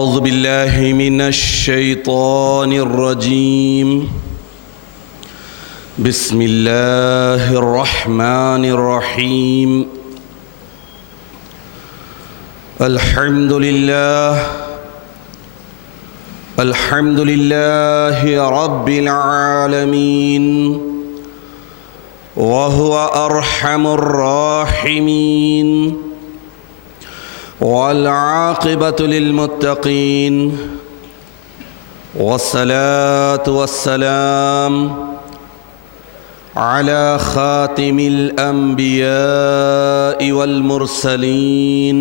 أعوذ بالله من الشيطان الرجيم. بسم الله الرحمن الرحيم. الحمد لله رب العالمين، وهو أرحم الراحمين، والعاقبة للمتقين، والصلاة والسلام على خاتم الأنبياء والمرسلين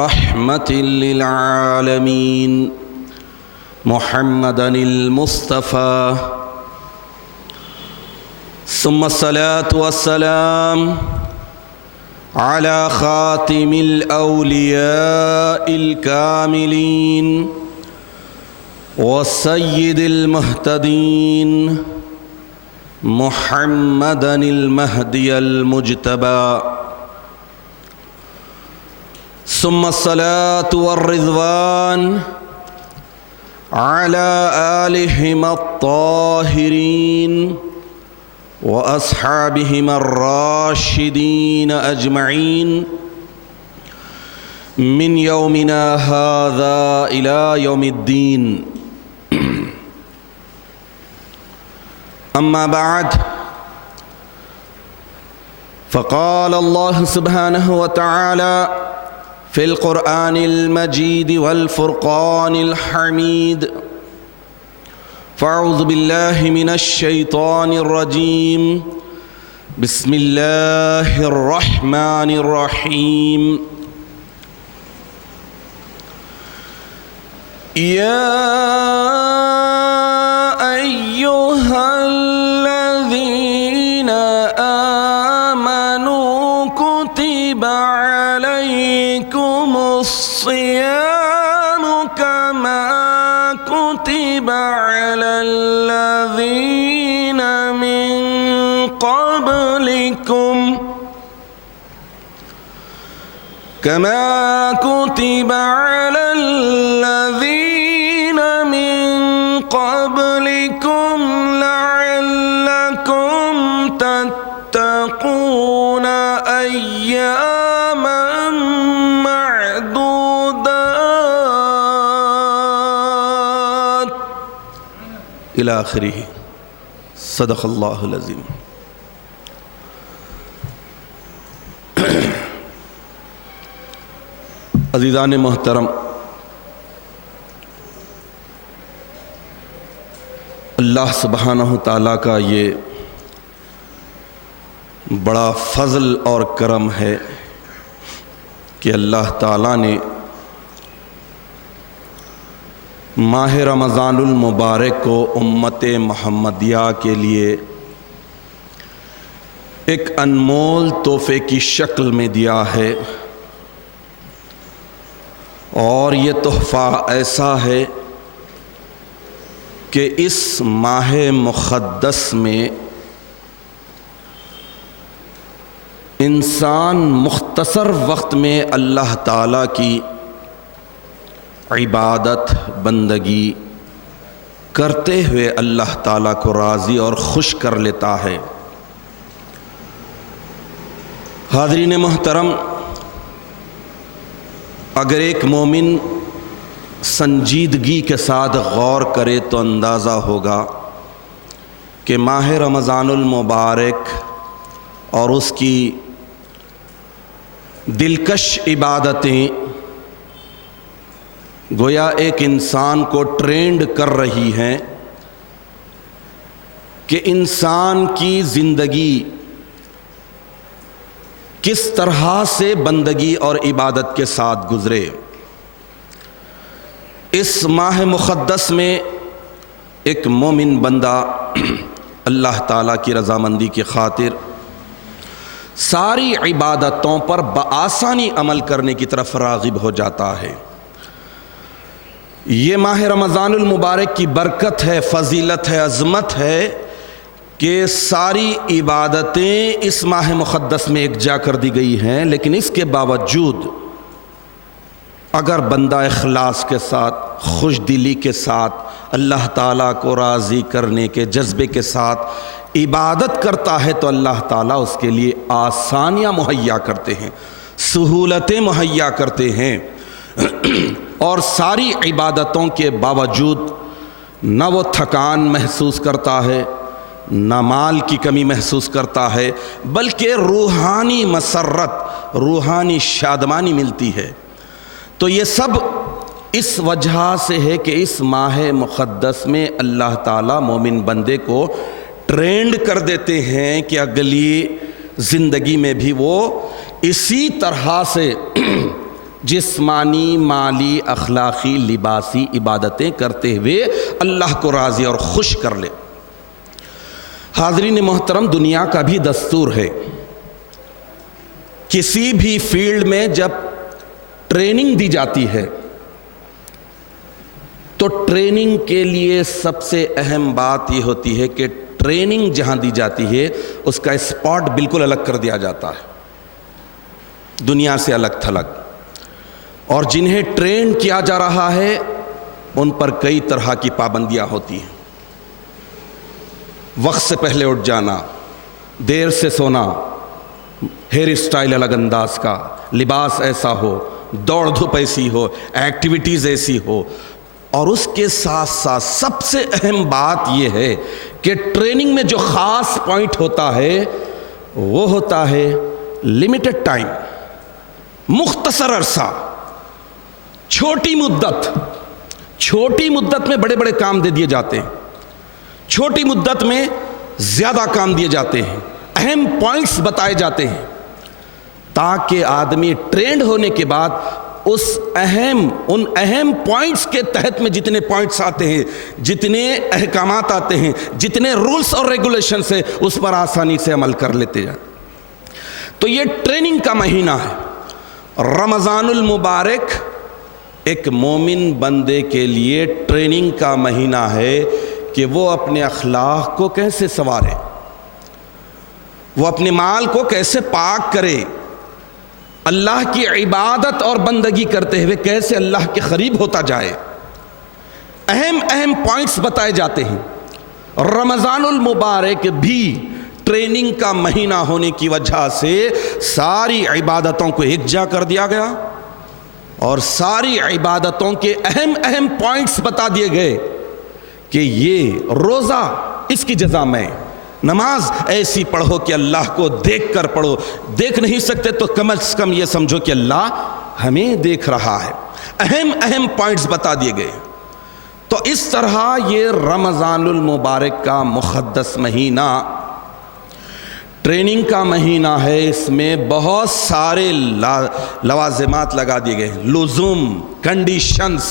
رحمة للعالمين محمدا المصطفى، ثم الصلاة والسلام على خاتم الأولياء الكاملين والسيد المهتدين محمدا المهدي المجتبى، ثم الصلاة والرضوان على آلهم الطاهرين وأصحابهم الراشدين أجمعين من يومنا هذا إلى يوم الدين. أما بعد، فقال الله سبحانه وتعالى في القرآن المجيد والفرقان الحميد: فأعوذ بالله من الشيطان الرجيم، بسم الله الرحمن الرحيم. يا أيها الذين آمنوا كتب عليكم الصيام كما كتب على الذين من قبلكم لعلكم تتقون أياما معدودات إلى آخره. صدق اللہ العظیم. عزیزان محترم، اللہ سبحانہ تعالیٰ کا یہ بڑا فضل اور کرم ہے کہ اللہ تعالیٰ نے ماہ رمضان المبارک کو امت محمدیہ کے لیے ایک انمول تحفے کی شکل میں دیا ہے، اور یہ تحفہ ایسا ہے کہ اس ماہ مقدس میں انسان مختصر وقت میں اللہ تعالیٰ کی عبادت بندگی کرتے ہوئے اللہ تعالیٰ کو راضی اور خوش کر لیتا ہے. حاضرین محترم، اگر ایک مومن سنجیدگی کے ساتھ غور کرے تو اندازہ ہوگا کہ ماہ رمضان المبارک اور اس کی دلکش عبادتیں گویا ایک انسان کو ٹرینڈ کر رہی ہیں کہ انسان کی زندگی کس طرح سے بندگی اور عبادت کے ساتھ گزرے. اس ماہ مقدس میں ایک مومن بندہ اللہ تعالیٰ کی رضامندی کی خاطر ساری عبادتوں پر بآسانی عمل کرنے کی طرف راغب ہو جاتا ہے. یہ ماہ رمضان المبارک کی برکت ہے، فضیلت ہے، عظمت ہے کہ ساری عبادتیں اس ماہ مقدس میں یکجا کر دی گئی ہیں، لیکن اس کے باوجود اگر بندہ اخلاص کے ساتھ، خوش دلی کے ساتھ، اللہ تعالیٰ کو راضی کرنے کے جذبے کے ساتھ عبادت کرتا ہے تو اللہ تعالیٰ اس کے لیے آسانیاں مہیا کرتے ہیں، سہولتیں مہیا کرتے ہیں، اور ساری عبادتوں کے باوجود نہ وہ تھکان محسوس کرتا ہے، نہ مال کی کمی محسوس کرتا ہے، بلکہ روحانی مسرت، روحانی شادمانی ملتی ہے۔ تو یہ سب اس وجہ سے ہے کہ اس ماہ مقدس میں اللہ تعالیٰ مومن بندے کو ٹرینڈ کر دیتے ہیں کہ اگلی زندگی میں بھی وہ اسی طرح سے جسمانی، مالی، اخلاقی، لباسی عبادتیں کرتے ہوئے اللہ کو راضی اور خوش کر لے۔ حاضرین محترم، دنیا کا بھی دستور ہے، کسی بھی فیلڈ میں جب ٹریننگ دی جاتی ہے تو ٹریننگ کے لیے سب سے اہم بات یہ ہوتی ہے کہ ٹریننگ جہاں دی جاتی ہے اس کا اسپاٹ بالکل الگ کر دیا جاتا ہے، دنیا سے الگ تھلگ، اور جنہیں ٹرین کیا جا رہا ہے ان پر کئی طرح کی پابندیاں ہوتی ہیں۔ وقت سے پہلے اٹھ جانا، دیر سے سونا، ہیئر اسٹائل الگ انداز کا، لباس ایسا ہو، دوڑ دھوپ ایسی ہو، ایکٹیویٹیز ایسی ہو، اور اس کے ساتھ ساتھ سب سے اہم بات یہ ہے کہ ٹریننگ میں جو خاص پوائنٹ ہوتا ہے وہ ہوتا ہے لمیٹڈ ٹائم، مختصر عرصہ، چھوٹی مدت میں بڑے بڑے کام دے دیے جاتے ہیں، چھوٹی مدت میں زیادہ کام دیے جاتے ہیں، اہم پوائنٹس بتائے جاتے ہیں، تاکہ آدمی ٹرینڈ ہونے کے بعد ان اہم پوائنٹس کے تحت میں جتنے پوائنٹس آتے ہیں، جتنے احکامات آتے ہیں، جتنے رولز اور ریگولیشنز ہیں، اس پر آسانی سے عمل کر لیتے جائیں۔ تو یہ ٹریننگ کا مہینہ ہے۔ رمضان المبارک ایک مومن بندے کے لیے ٹریننگ کا مہینہ ہے کہ وہ اپنے اخلاق کو کیسے سنوارے، وہ اپنے مال کو کیسے پاک کرے، اللہ کی عبادت اور بندگی کرتے ہوئے کیسے اللہ کے قریب ہوتا جائے۔ اہم پوائنٹس بتائے جاتے ہیں۔ رمضان المبارک بھی ٹریننگ کا مہینہ ہونے کی وجہ سے ساری عبادتوں کو یکجا کر دیا گیا اور ساری عبادتوں کے اہم پوائنٹس بتا دیے گئے کہ یہ روزہ اس کی جزا میں، نماز ایسی پڑھو کہ اللہ کو دیکھ کر پڑھو، دیکھ نہیں سکتے تو کم از کم یہ سمجھو کہ اللہ ہمیں دیکھ رہا ہے۔ اہم پوائنٹس بتا دیے گئے۔ تو اس طرح یہ رمضان المبارک کا مقدس مہینہ ٹریننگ کا مہینہ ہے، اس میں بہت سارے لوازمات لگا دیے گئے ہیں، لزوم، کنڈیشنز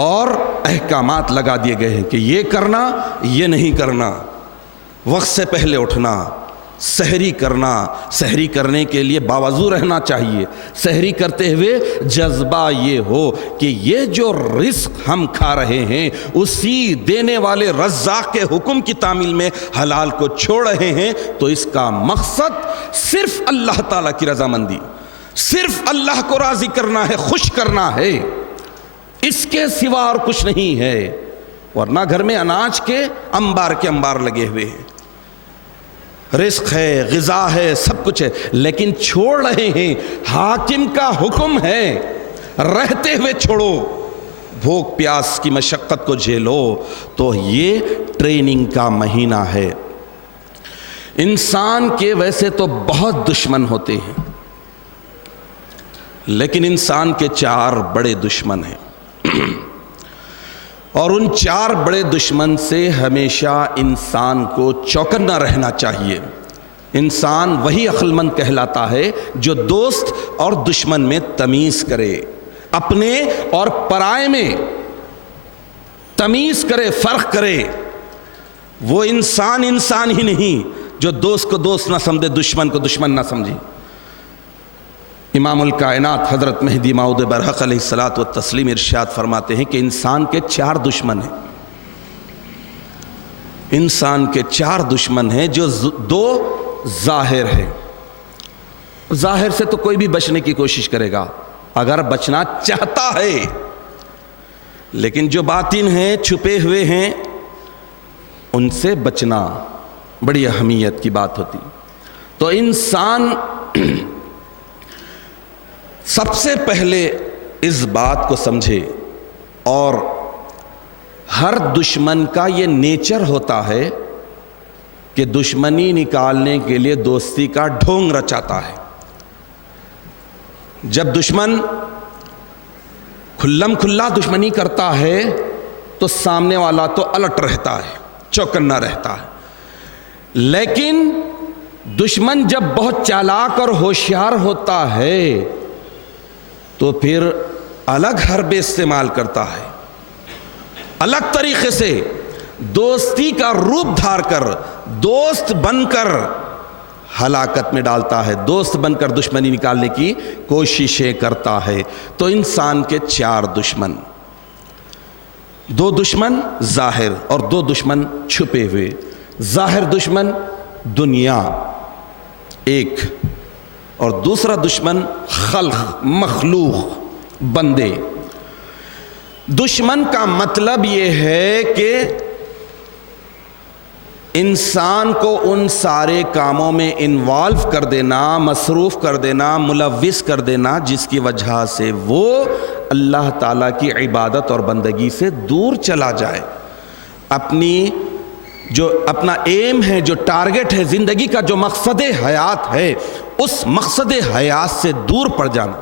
اور احکامات لگا دیے گئے ہیں کہ یہ کرنا، یہ نہیں کرنا، وقت سے پہلے اٹھنا، سحری کرنا، سحری کرنے کے لیے باوضو رہنا چاہیے، سحری کرتے ہوئے جذبہ یہ ہو کہ یہ جو رزق ہم کھا رہے ہیں اسی دینے والے رزاق کے حکم کی تعمیل میں حلال کو چھوڑ رہے ہیں، تو اس کا مقصد صرف اللہ تعالیٰ کی رضامندی، صرف اللہ کو راضی کرنا ہے، خوش کرنا ہے، اس کے سوا اور کچھ نہیں ہے۔ ورنہ گھر میں اناج کے انبار لگے ہوئے ہیں، رزق ہے، غذا ہے، سب کچھ ہے، لیکن چھوڑ رہے ہیں، حاکم کا حکم ہے رہتے ہوئے چھوڑو، بھوک پیاس کی مشقت کو جھیلو۔ تو یہ ٹریننگ کا مہینہ ہے۔ انسان کے ویسے تو بہت دشمن ہوتے ہیں، لیکن انسان کے 4 بڑے دشمن ہیں، اور ان 4 بڑے دشمن سے ہمیشہ انسان کو چوکنا رہنا چاہیے۔ انسان وہی عقل مند کہلاتا ہے جو دوست اور دشمن میں تمیز کرے، اپنے اور پرائے میں تمیز کرے، فرق کرے۔ وہ انسان ہی نہیں جو دوست کو دوست نہ سمجھے، دشمن کو دشمن نہ سمجھے۔ امام الکائنات حضرت مہدی موعود برحق علیہ الصلاۃ والتسلیم ارشاد فرماتے ہیں کہ انسان کے 4 دشمن ہیں، انسان کے 4 دشمن ہیں، جو 2 ظاہر ہیں۔ ظاہر سے تو کوئی بھی بچنے کی کوشش کرے گا، اگر بچنا چاہتا ہے، لیکن جو باطن ہیں، چھپے ہوئے ہیں، ان سے بچنا بڑی اہمیت کی بات ہوتی۔ تو انسان سب سے پہلے اس بات کو سمجھے، اور ہر دشمن کا یہ نیچر ہوتا ہے کہ دشمنی نکالنے کے لیے دوستی کا ڈھونگ رچاتا ہے۔ جب دشمن کھلم کھلا دشمنی کرتا ہے تو سامنے والا تو الرٹ رہتا ہے، چوکنا رہتا ہے، لیکن دشمن جب بہت چالاک اور ہوشیار ہوتا ہے تو پھر الگ حربے استعمال کرتا ہے، الگ طریقے سے دوستی کا روپ دھار کر دوست بن کر ہلاکت میں ڈالتا ہے، دوست بن کر دشمنی نکالنے کی کوششیں کرتا ہے۔ تو انسان کے 4 دشمن، 2 دشمن ظاہر اور 2 دشمن چھپے ہوئے۔ ظاہر دشمن دنیا ایک، اور دوسرا دشمن خلق، مخلوق، بندے۔ دشمن کا مطلب یہ ہے کہ انسان کو ان سارے کاموں میں انوالو کر دینا، مصروف کر دینا، ملوث کر دینا جس کی وجہ سے وہ اللہ تعالیٰ کی عبادت اور بندگی سے دور چلا جائے، اپنا ایم ہے، جو ٹارگٹ ہے زندگی کا، جو مقصد حیات ہے، اس مقصد حیات سے دور پڑ جانا۔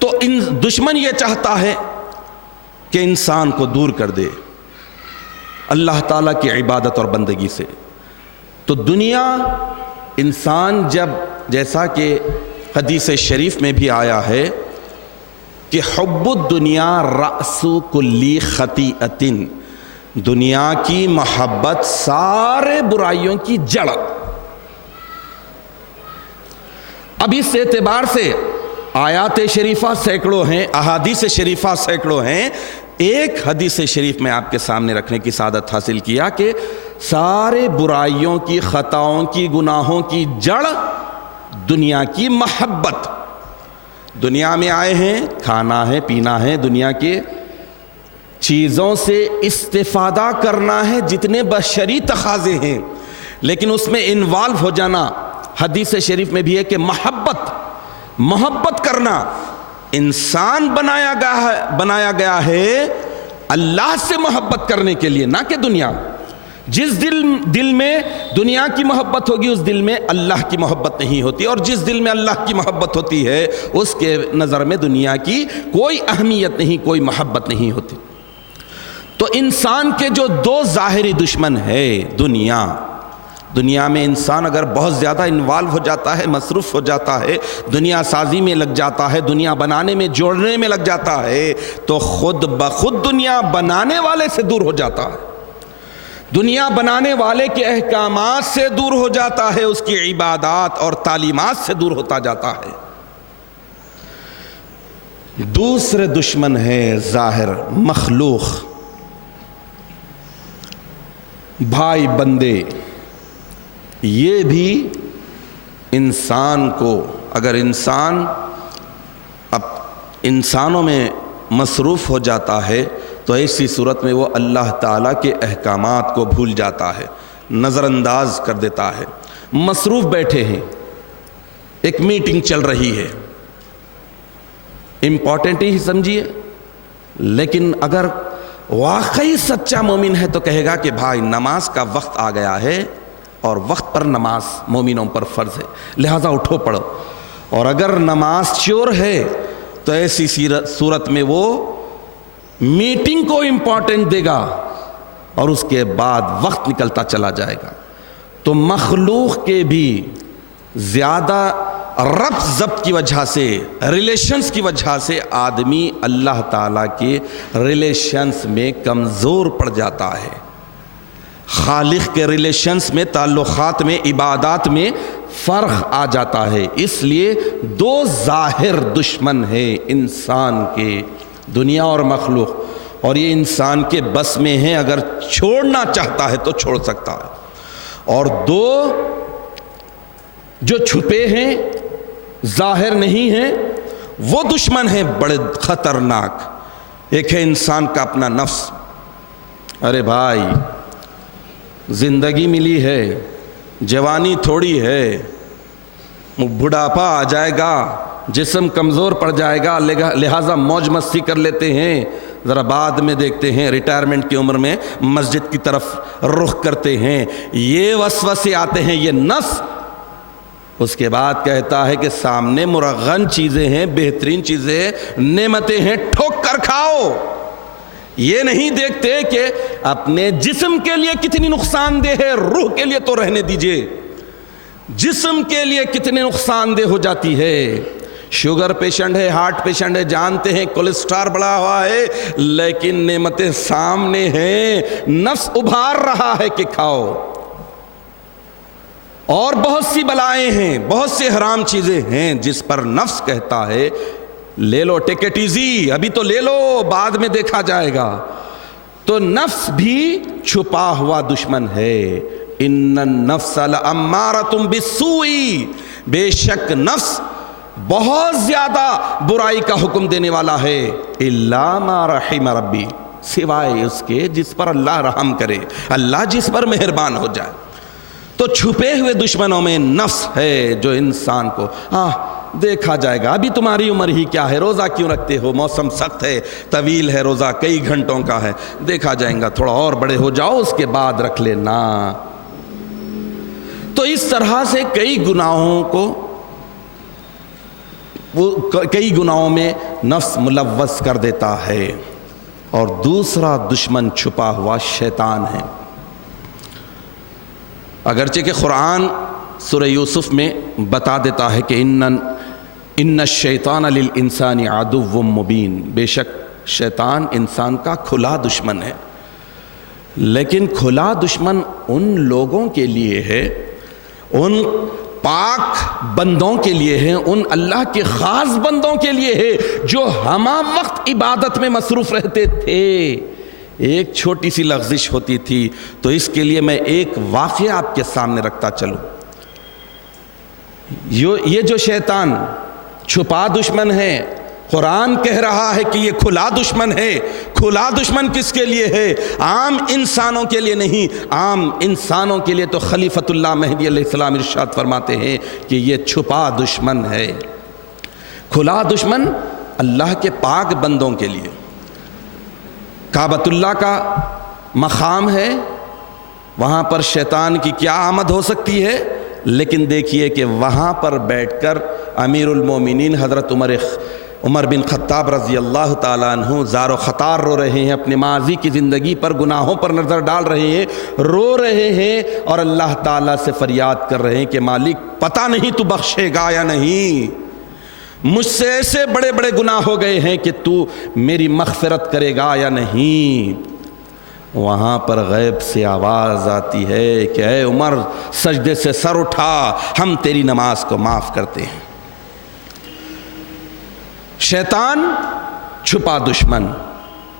تو دشمن یہ چاہتا ہے کہ انسان کو دور کر دے اللہ تعالیٰ کی عبادت اور بندگی سے۔ تو دنیا، انسان جب، جیسا کہ حدیث شریف میں بھی آیا ہے کہ حب الدنیا رأس کلی خطیئۃ، دنیا کی محبت سارے برائیوں کی جڑ۔ اب اس اعتبار سے آیات شریفہ سینکڑوں ہیں، احادیث شریفہ سینکڑوں ہیں، ایک حدیث شریف میں آپ کے سامنے رکھنے کی سعادت حاصل کیا کہ سارے برائیوں کی، خطاؤں کی، گناہوں کی جڑ دنیا کی محبت۔ دنیا میں آئے ہیں، کھانا ہے، پینا ہے، دنیا کے چیزوں سے استفادہ کرنا ہے، جتنے بشری تقاضے ہیں، لیکن اس میں انوالو ہو جانا حدیث شریف میں بھی ہے کہ محبت کرنا۔ انسان بنایا گیا ہے اللہ سے محبت کرنے کے لیے، نہ کہ دنیا۔ جس دل میں دنیا کی محبت ہوگی اس دل میں اللہ کی محبت نہیں ہوتی، اور جس دل میں اللہ کی محبت ہوتی ہے اس کے نظر میں دنیا کی کوئی اہمیت نہیں، کوئی محبت نہیں ہوتی۔ تو انسان کے جو 2 ظاہری دشمن ہے، دنیا میں انسان اگر بہت زیادہ انوالو ہو جاتا ہے، مصروف ہو جاتا ہے، دنیا سازی میں لگ جاتا ہے، دنیا بنانے میں، جوڑنے میں لگ جاتا ہے، تو خود بخود دنیا بنانے والے سے دور ہو جاتا ہے، دنیا بنانے والے کے احکامات سے دور ہو جاتا ہے، اس کی عبادات اور تعلیمات سے دور ہوتا جاتا ہے۔ دوسرے دشمن ہے ظاہر، مخلوق، بھائی بندے۔ یہ بھی انسان کو، اگر انسان اب انسانوں میں مصروف ہو جاتا ہے تو ایسی صورت میں وہ اللہ تعالیٰ کے احکامات کو بھول جاتا ہے، نظر انداز کر دیتا ہے۔ مصروف بیٹھے ہیں، ایک میٹنگ چل رہی ہے، امپورٹنٹ ہی سمجھیے، لیکن اگر واقعی سچا مومن ہے تو کہے گا کہ بھائی نماز کا وقت آ گیا ہے اور وقت پر نماز مومنوں پر فرض ہے، لہذا اٹھو پڑھو۔ اور اگر نماز چور ہے تو ایسی صورت میں وہ میٹنگ کو امپورٹنٹ دے گا اور اس کے بعد وقت نکلتا چلا جائے گا۔ تو مخلوق کے بھی زیادہ ربط ضبط کی وجہ سے، ریلیشنز کی وجہ سے آدمی اللہ تعالیٰ کے ریلیشنز میں کمزور پڑ جاتا ہے، خالق کے ریلیشنز میں، تعلقات میں، عبادات میں فرق آ جاتا ہے۔ اس لیے 2 ظاہر دشمن ہیں انسان کے، دنیا اور مخلوق، اور یہ انسان کے بس میں ہے، اگر چھوڑنا چاہتا ہے تو چھوڑ سکتا ہے۔ اور 2 جو چھپے ہیں ظاہر نہیں ہیں وہ دشمن ہیں بڑے خطرناک۔ ایک ہے انسان کا اپنا نفس۔ ارے بھائی زندگی ملی ہے، جوانی تھوڑی ہے، بڑھاپا آ جائے گا، جسم کمزور پڑ جائے گا، لہٰذا موج مستی کر لیتے ہیں، ذرا بعد میں دیکھتے ہیں ریٹائرمنٹ کی عمر میں مسجد کی طرف رخ کرتے ہیں۔ یہ وسوسے آتے ہیں، یہ نفس اس کے بعد کہتا ہے کہ سامنے مرغن چیزیں ہیں، بہترین چیزیں ہیں، نعمتیں ہیں، ٹھوک کر کھاؤ۔ یہ نہیں دیکھتے کہ اپنے جسم کے لیے کتنی نقصان دہ ہے، روح کے لیے تو رہنے دیجئے، جسم کے لیے کتنے نقصان دہ ہو جاتی ہے۔ شوگر پیشنٹ ہے، ہارٹ پیشنٹ ہے، جانتے ہیں کولیسٹرول بڑھا ہوا ہے، لیکن نعمتیں سامنے ہیں، نفس ابھار رہا ہے کہ کھاؤ۔ اور بہت سی بلائیں ہیں، بہت سے حرام چیزیں ہیں جس پر نفس کہتا ہے لے لو، ٹیک اٹ ایزی، ابھی تو لے لو، بعد میں دیکھا جائے گا۔ تو نفس بھی چھپا ہوا دشمن ہے۔ ان النفس لامارۃ بالسوء، بے شک نفس بہت زیادہ برائی کا حکم دینے والا ہے، الا ما رحم ربی، سوائے اس کے جس پر اللہ رحم کرے، اللہ جس پر مہربان ہو جائے۔ تو چھپے ہوئے دشمنوں میں نفس ہے جو انسان کو دیکھا جائے گا، ابھی تمہاری عمر ہی کیا ہے، روزہ کیوں رکھتے ہو، موسم سخت ہے، طویل ہے، روزہ کئی گھنٹوں کا ہے، دیکھا جائے گا، تھوڑا اور بڑے ہو جاؤ اس کے بعد رکھ لینا۔ تو اس طرح سے کئی گناہوں میں نفس ملوث کر دیتا ہے۔ اور دوسرا دشمن چھپا ہوا شیطان ہے۔ اگرچہ کہ قرآن سورہ یوسف میں بتا دیتا ہے کہ ان الشیطان للانسان عدو مبین، بے شک شیطان انسان کا کھلا دشمن ہے، لیکن کھلا دشمن ان لوگوں کے لیے ہے، ان پاک بندوں کے لیے ہے، ان اللہ کے خاص بندوں کے لیے ہے جو ہمہ وقت عبادت میں مصروف رہتے تھے۔ ایک چھوٹی سی لغزش ہوتی تھی، تو اس کے لیے میں ایک واقعہ آپ کے سامنے رکھتا چلوں۔ یہ جو شیطان چھپا دشمن ہے، قرآن کہہ رہا ہے کہ یہ کھلا دشمن ہے۔ کھلا دشمن کس کے لیے ہے؟ عام انسانوں کے لیے نہیں، عام انسانوں کے لیے تو خلیفۃ اللہ مہدی علیہ السلام ارشاد فرماتے ہیں کہ یہ چھپا دشمن ہے۔ کھلا دشمن اللہ کے پاک بندوں کے لیے۔ کعبۃ اللہ کا مقام ہے، وہاں پر شیطان کی کیا آمد ہو سکتی ہے، لیکن دیکھیے کہ وہاں پر بیٹھ کر امیر المومنین حضرت عمر بن خطاب رضی اللہ تعالیٰ عنہ زار و خطار رو رہے ہیں، اپنے ماضی کی زندگی پر، گناہوں پر نظر ڈال رہے ہیں، رو رہے ہیں اور اللہ تعالیٰ سے فریاد کر رہے ہیں کہ مالک پتہ نہیں تو بخشے گا یا نہیں، مجھ سے ایسے بڑے بڑے گناہ ہو گئے ہیں کہ تو میری مغفرت کرے گا یا نہیں۔ وہاں پر غیب سے آواز آتی ہے کہ اے عمر سجدے سے سر اٹھا، ہم تیری نماز کو معاف کرتے ہیں۔ شیطان چھپا دشمن،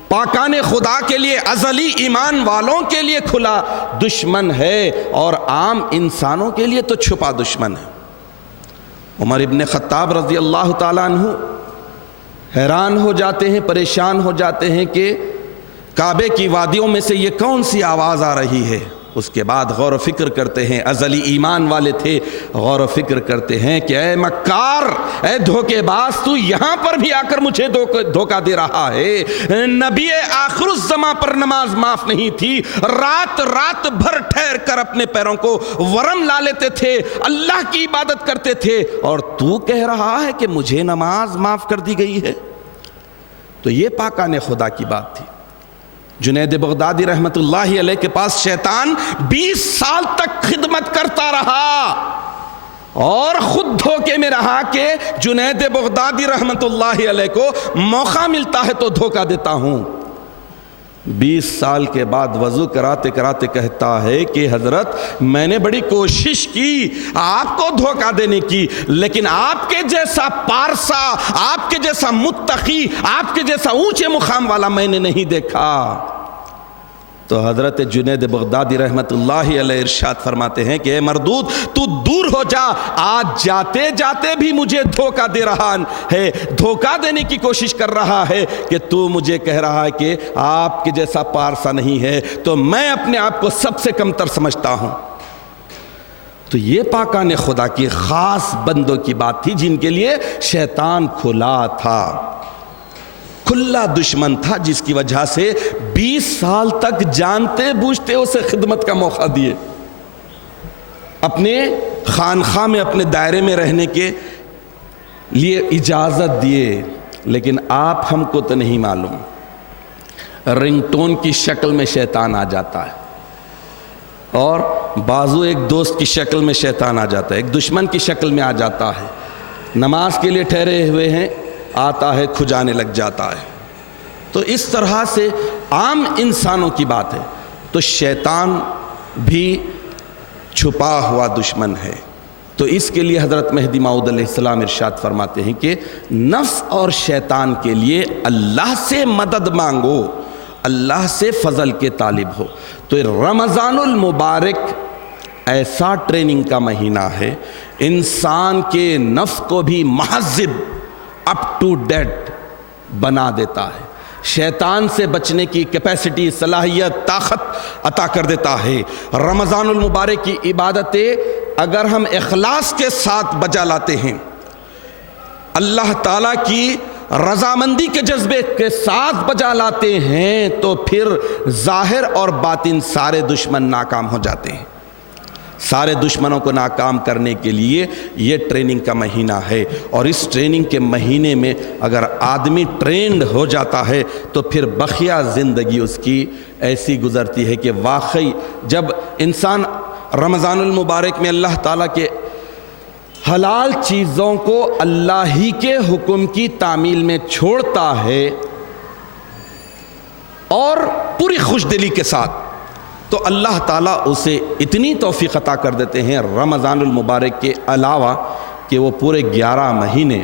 پاکان خدا کے لیے، ازلی ایمان والوں کے لیے کھلا دشمن ہے، اور عام انسانوں کے لیے تو چھپا دشمن ہے۔ عمر ابن خطاب رضی اللہ تعالیٰ عنہ حیران ہو جاتے ہیں، پریشان ہو جاتے ہیں کہ کعبے کی وادیوں میں سے یہ کون سی آواز آ رہی ہے۔ اس کے بعد غور و فکر کرتے ہیں، ازلی ایمان والے تھے، غور و فکر کرتے ہیں کہ اے مکار، اے دھوکے باز، تو یہاں پر بھی آ کر مجھے دھوکہ دے رہا ہے۔ نبی آخر الزماں پر نماز معاف نہیں تھی، رات رات بھر ٹھہر کر اپنے پیروں کو ورم لا لیتے تھے، اللہ کی عبادت کرتے تھے، اور تو کہہ رہا ہے کہ مجھے نماز معاف کر دی گئی ہے۔ تو یہ پاکان خدا کی بات تھی۔ جنید بغدادی رحمت اللہ علیہ کے پاس شیطان 20 سال تک خدمت کرتا رہا، اور خود دھوکے میں رہا کہ جنید بغدادی رحمت اللہ علیہ کو موقع ملتا ہے تو دھوکہ دیتا ہوں۔ 20 سال کے بعد وضو کراتے کراتے کہتا ہے کہ حضرت میں نے بڑی کوشش کی آپ کو دھوکہ دینے کی، لیکن آپ کے جیسا پارسا، آپ کے جیسا متقی، آپ کے جیسا اونچے مقام والا میں نے نہیں دیکھا۔ تو حضرت جنید بغدادی رحمت اللہ علیہ ارشاد فرماتے ہیں کہ اے مردود تو دور ہو جا، آج جاتے جاتے بھی مجھے دھوکہ دے رہا ہے، دھوکہ دینے کی کوشش کر رہا ہے کہ تو مجھے کہہ رہا ہے کہ آپ کے جیسا پارسا نہیں ہے، تو میں اپنے آپ کو سب سے کمتر سمجھتا ہوں۔ تو یہ پاکان خدا کی خاص بندوں کی بات تھی جن کے لیے شیطان کھلا تھا، کھلا دشمن تھا، جس کی وجہ سے 20 سال تک جانتے بوجھتے اسے خدمت کا موقع دیے، اپنے خانخواہ میں اپنے دائرے میں رہنے کے لیے اجازت دیے، لیکن آپ ہم کو تو نہیں معلوم رنگ ٹون کی شکل میں شیطان آ جاتا ہے، اور بازو ایک دوست کی شکل میں شیطان آ جاتا ہے، ایک دشمن کی شکل میں آ جاتا ہے، نماز کے لیے ٹھہرے ہوئے ہیں، آتا ہے کھجانے لگ جاتا ہے۔ تو اس طرح سے عام انسانوں کی بات ہے، تو شیطان بھی چھپا ہوا دشمن ہے۔ تو اس کے لیے حضرت مہدی موعود علیہ السلام ارشاد فرماتے ہیں کہ نفس اور شیطان کے لیے اللہ سے مدد مانگو، اللہ سے فضل کے طالب ہو۔ تو رمضان المبارک ایسا ٹریننگ کا مہینہ ہے، انسان کے نفس کو بھی مہذب اپ ٹو ڈیٹ بنا دیتا ہے، شیطان سے بچنے کی کیپیسٹی، صلاحیت، طاقت عطا کر دیتا ہے۔ رمضان المبارک کی عبادتیں اگر ہم اخلاص کے ساتھ بجا لاتے ہیں، اللہ تعالیٰ کی رضامندی کے جذبے کے ساتھ بجا لاتے ہیں، تو پھر ظاہر اور باطن سارے دشمن ناکام ہو جاتے ہیں۔ سارے دشمنوں کو ناکام کرنے کے لیے یہ ٹریننگ کا مہینہ ہے، اور اس ٹریننگ کے مہینے میں اگر آدمی ٹرینڈ ہو جاتا ہے تو پھر بقیہ زندگی اس کی ایسی گزرتی ہے کہ واقعی جب انسان رمضان المبارک میں اللہ تعالیٰ کے حلال چیزوں کو اللہ ہی کے حکم کی تعمیل میں چھوڑتا ہے اور پوری خوش دلی کے ساتھ، تو اللہ تعالیٰ اسے اتنی توفیق عطا کر دیتے ہیں رمضان المبارک کے علاوہ کہ وہ پورے 11 مہینے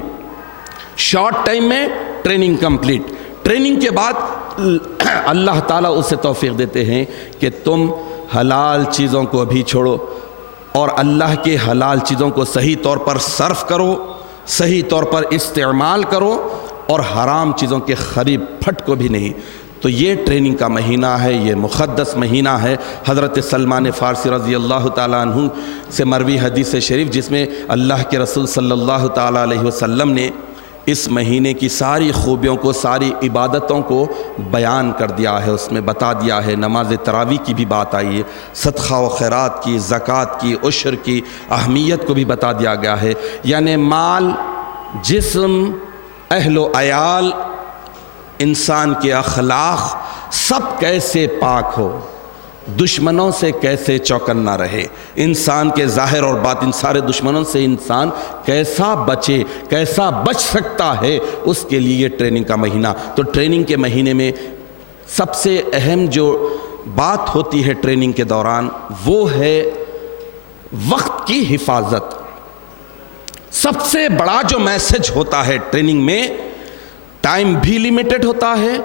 شارٹ ٹائم میں ٹریننگ کمپلیٹ، ٹریننگ کے بعد اللہ تعالیٰ اسے توفیق دیتے ہیں کہ تم حلال چیزوں کو بھی چھوڑو اور اللہ کے حلال چیزوں کو صحیح طور پر صرف کرو، صحیح طور پر استعمال کرو، اور حرام چیزوں کے خرید پھٹ کو بھی نہیں۔ تو یہ ٹریننگ کا مہینہ ہے، یہ مقدس مہینہ ہے۔ حضرت سلمان فارسی رضی اللہ تعالیٰ عنہ سے مروی حدیث شریف جس میں اللہ کے رسول صلی اللہ تعالیٰ علیہ وسلم نے اس مہینے کی ساری خوبیوں کو، ساری عبادتوں کو بیان کر دیا ہے، اس میں بتا دیا ہے۔ نماز تراویح کی بھی بات آئی ہے، صدقہ و خیرات کی، زکوٰۃ کی، عشر کی اہمیت کو بھی بتا دیا گیا ہے۔ یعنی مال، جسم، اہل و عیال، انسان کے اخلاق سب کیسے پاک ہو، دشمنوں سے کیسے چوکنا رہے، انسان کے ظاہر اور باطن سارے دشمنوں سے انسان کیسا بچے، کیسا بچ سکتا ہے، اس کے لیے یہ ٹریننگ کا مہینہ۔ تو ٹریننگ کے مہینے میں سب سے اہم جو بات ہوتی ہے ٹریننگ کے دوران وہ ہے وقت کی حفاظت۔ سب سے بڑا جو میسج ہوتا ہے ٹریننگ میں، ٹائم بھی لیمیٹڈ ہوتا ہے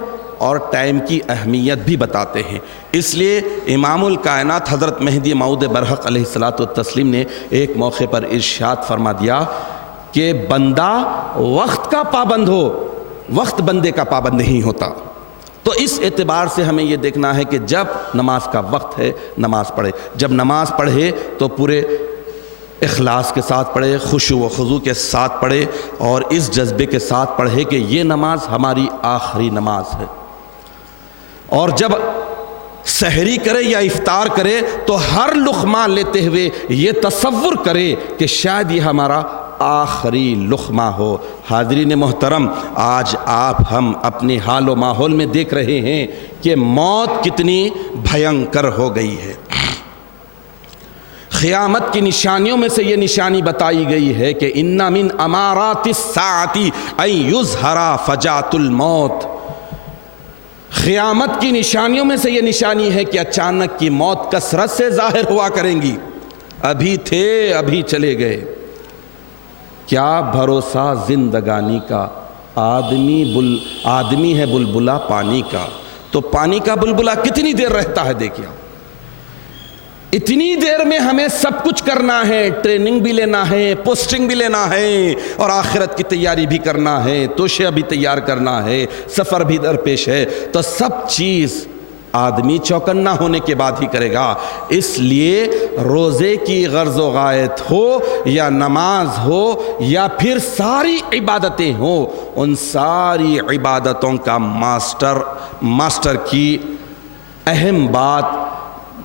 اور ٹائم کی اہمیت بھی بتاتے ہیں۔ اس لیے امام الکائنات حضرت مہدی موعود برحق علیہ الصلاۃ والتسلیم نے ایک موقع پر ارشاد فرما دیا کہ بندہ وقت کا پابند ہو، وقت بندے کا پابند نہیں ہوتا۔ تو اس اعتبار سے ہمیں یہ دیکھنا ہے کہ جب نماز کا وقت ہے نماز پڑھے، جب نماز پڑھے تو پورے اخلاص کے ساتھ پڑھے، خشوع و خضوع کے ساتھ پڑھے، اور اس جذبے کے ساتھ پڑھے کہ یہ نماز ہماری آخری نماز ہے۔ اور جب سحری کرے یا افطار کرے تو ہر لقمہ لیتے ہوئے یہ تصور کرے کہ شاید یہ ہمارا آخری لقمہ ہو۔ حاضرین محترم، آج آپ ہم اپنے حال و ماحول میں دیکھ رہے ہیں کہ موت کتنی بھینکر ہو گئی ہے۔ قیامت کی نشانیوں میں سے یہ نشانی بتائی گئی ہے کہ ان من امارات الساعۃ ان یظہر فجاۃ الموت۔ قیامت کی نشانیوں میں سے یہ نشانی ہے کہ اچانک کی موت کثرت سے ظاہر ہوا کریں گی۔ ابھی تھے ابھی چلے گئے، کیا بھروسہ زندگانی کا، آدمی ہے بلبلا پانی کا۔ تو پانی کا بلبلہ کتنی دیر رہتا ہے دیکھیے، اتنی دیر میں ہمیں سب کچھ کرنا ہے، ٹریننگ بھی لینا ہے، پوسٹنگ بھی لینا ہے، اور آخرت کی تیاری بھی کرنا ہے، توشیہ بھی تیار کرنا ہے، سفر بھی درپیش ہے، تو سب چیز آدمی چوکنا ہونے کے بعد ہی کرے گا۔ اس لیے روزے کی غرض و غایت ہو یا نماز ہو یا پھر ساری عبادتیں ہوں، ان ساری عبادتوں کا ماسٹر کی اہم بات،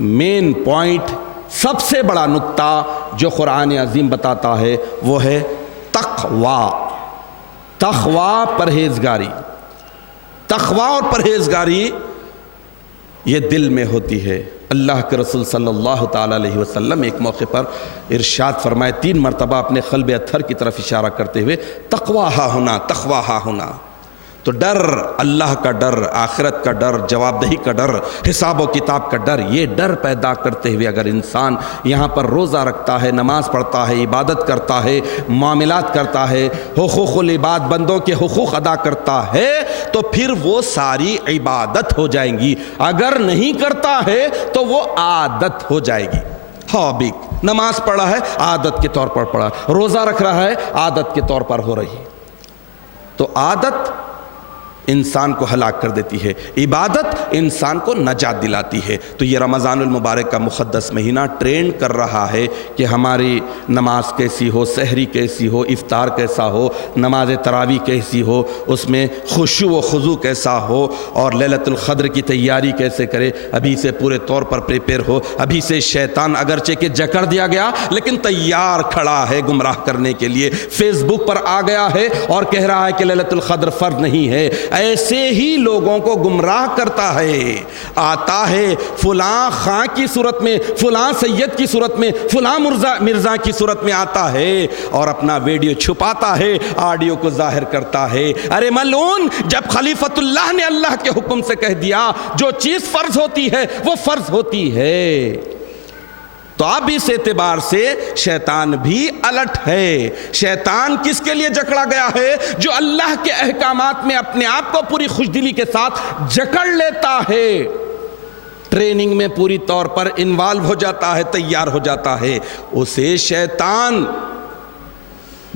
مین پوائنٹ، سب سے بڑا نقطہ جو قرآن عظیم بتاتا ہے وہ ہے تقوی۔ تقوی پرہیزگاری، تقوی اور پرہیزگاری یہ دل میں ہوتی ہے۔ اللہ کے رسول صلی اللہ تعالیٰ علیہ وسلم ایک موقع پر ارشاد فرمائے، 3 مرتبہ اپنے قلب اطہر کی طرف اشارہ کرتے ہوئے، تقوی ہا ہونا، تقوی ہا ہونا۔ تو ڈر، اللہ کا ڈر، آخرت کا ڈر، جواب دہی کا ڈر، حساب و کتاب کا ڈر، یہ ڈر پیدا کرتے ہوئے اگر انسان یہاں پر روزہ رکھتا ہے، نماز پڑھتا ہے، عبادت کرتا ہے، معاملات کرتا ہے، حقوق العباد، بندوں کے حقوق ادا کرتا ہے، تو پھر وہ ساری عبادت ہو جائیں گی۔ اگر نہیں کرتا ہے تو وہ عادت ہو جائے گی۔ ہابک نماز پڑھا ہے، عادت کے طور پر پڑھا، روزہ رکھ رہا ہے، عادت کے طور پر ہو رہی۔ تو عادت انسان کو ہلاک کر دیتی ہے، عبادت انسان کو نجات دلاتی ہے۔ تو یہ رمضان المبارک کا مقدس مہینہ ٹرین کر رہا ہے کہ ہماری نماز کیسی ہو، سحری کیسی ہو، افطار کیسا ہو، نماز تراویح کیسی ہو، اس میں خشوع و خضوع کیسا ہو، اور لیلۃ القدر کی تیاری کیسے کرے، ابھی سے پورے طور پر پریپیئر ہو۔ ابھی سے شیطان اگرچہ کہ جکڑ دیا گیا لیکن تیار کھڑا ہے گمراہ کرنے کے لیے، فیس بک پر آ گیا ہے اور کہہ رہا ہے کہ لیلۃ القدر فرض نہیں ہے۔ ایسے ہی لوگوں کو گمراہ کرتا ہے، آتا ہے فلاں خاں کی صورت میں، فلاں سید کی صورت میں، فلاں مرزا کی صورت میں آتا ہے اور اپنا ویڈیو چھپاتا ہے، آڈیو کو ظاہر کرتا ہے۔ ارے ملعون، جب خلیفۃ اللہ نے اللہ کے حکم سے کہہ دیا جو چیز فرض ہوتی ہے وہ فرض ہوتی ہے، تو اب اس اعتبار سے شیطان بھی الرٹ ہے۔ شیطان کس کے لیے جکڑا گیا ہے؟ جو اللہ کے احکامات میں اپنے آپ کو پوری خوشدلی کے ساتھ جکڑ لیتا ہے، ٹریننگ میں پوری طور پر انوالو ہو جاتا ہے، تیار ہو جاتا ہے، اسے شیطان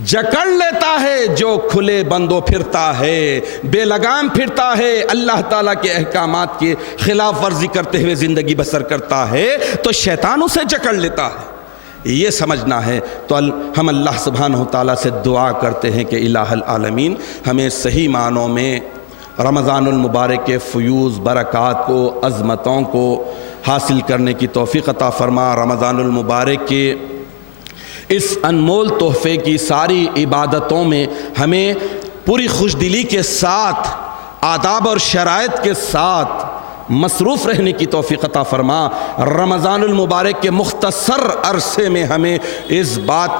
جکڑ لیتا ہے۔ جو کھلے بندوں پھرتا ہے، بے لگام پھرتا ہے، اللہ تعالیٰ کے احکامات کی خلاف ورزی کرتے ہوئے زندگی بسر کرتا ہے، تو شیطان اسے جکڑ لیتا ہے۔ یہ سمجھنا ہے تو ہم اللہ سبحانہ وتعالیٰ سے دعا کرتے ہیں کہ الہ العالمین ہمیں صحیح معنوں میں رمضان المبارک کے فیوز، برکات کو، عظمتوں کو حاصل کرنے کی توفیق عطا فرما۔ رمضان المبارک کے اس انمول تحفے کی ساری عبادتوں میں ہمیں پوری خوشدلی کے ساتھ، آداب اور شرائط کے ساتھ مصروف رہنے کی توفیق عطا فرما۔ رمضان المبارک کے مختصر عرصے میں ہمیں اس بات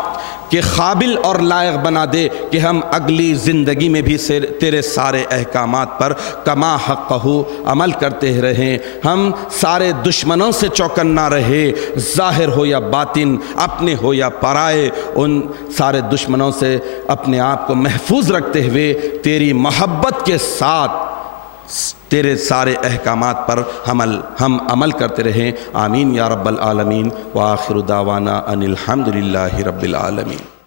کے قابل اور لائق بنا دے کہ ہم اگلی زندگی میں بھی تیرے سارے احکامات پر کما حقہ عمل کرتے رہیں، ہم سارے دشمنوں سے چوکنا رہے، ظاہر ہو یا باطن، اپنے ہو یا پرائے، ان سارے دشمنوں سے اپنے آپ کو محفوظ رکھتے ہوئے تیری محبت کے ساتھ تیرے سارے احکامات پر ہم عمل کرتے رہیں۔ آمین یا رب العالمین، وآخر دعوانا ان الحمدللہ رب العالمین۔